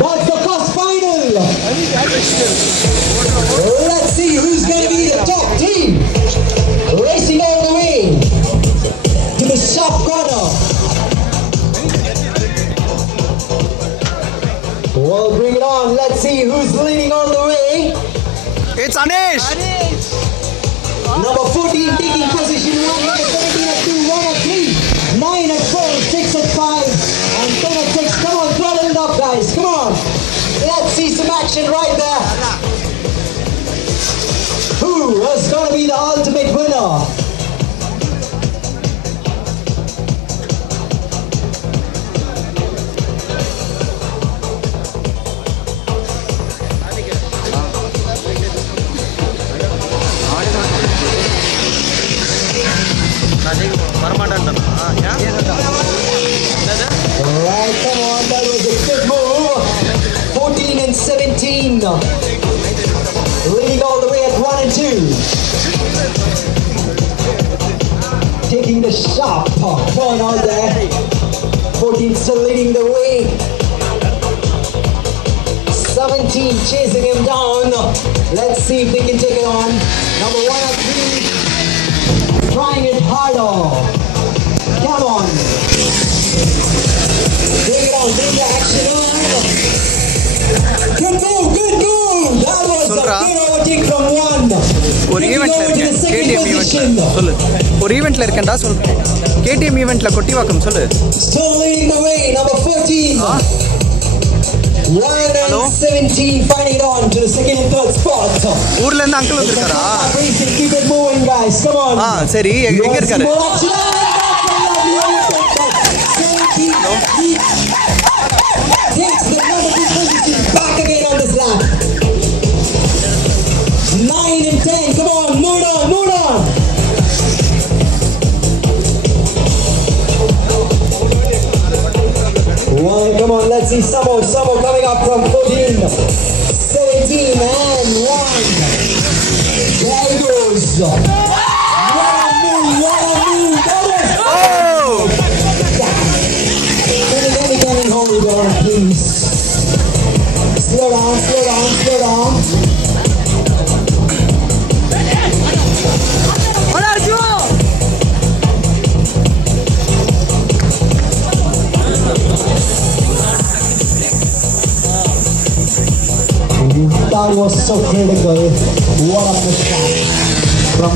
That's the first final. Let's see who's going to be the top team. Racing all the way to the sharp corner. Well, bring it on. Let's see who's leading all the way. It's Anish. Number 14 taking position 1, number 17 at 2, 1 at 3, 9 at 4, 6 at 5, and 10 at 6. Come on, throttle it up, guys. Come on. Let's see some action right there. Who is going to be the ultimate winner? Alright, come on, that was a good move. 14 and 17. Leading all the way at 1 and 2. Taking the sharp turn out there. 14 still leading the way. 17 chasing him down. Let's see if they can take it on. Number 1 and 3 trying it harder. Come on. Bring it on, bring the action on. Good move, good move. That was a good overtake from 1. ஒரு ஈவென்ட்ல இருக்கேன் KTM ஈவென்ட்ல சொல்லு ஒரு ஈவென்ட்ல இருக்கேன்டா சொல்லு KTM ஈவென்ட்ல Kottivakkam சொல்லு Still leading the way number 14 1 and 17 finding it on to the second and third spot ஊர்ல இருந்து uncle வந்திருக்காரா keep it moving guys come on சரி எங்க இருக்காரு takes the number 2 position back again on this lap 9 and 10 come on move on One, come on, let's see some more coming up from 14, 17 and 1. There he goes. What a move, that was Let me hold it on, please. Slow down. That was so critical. What a mistake from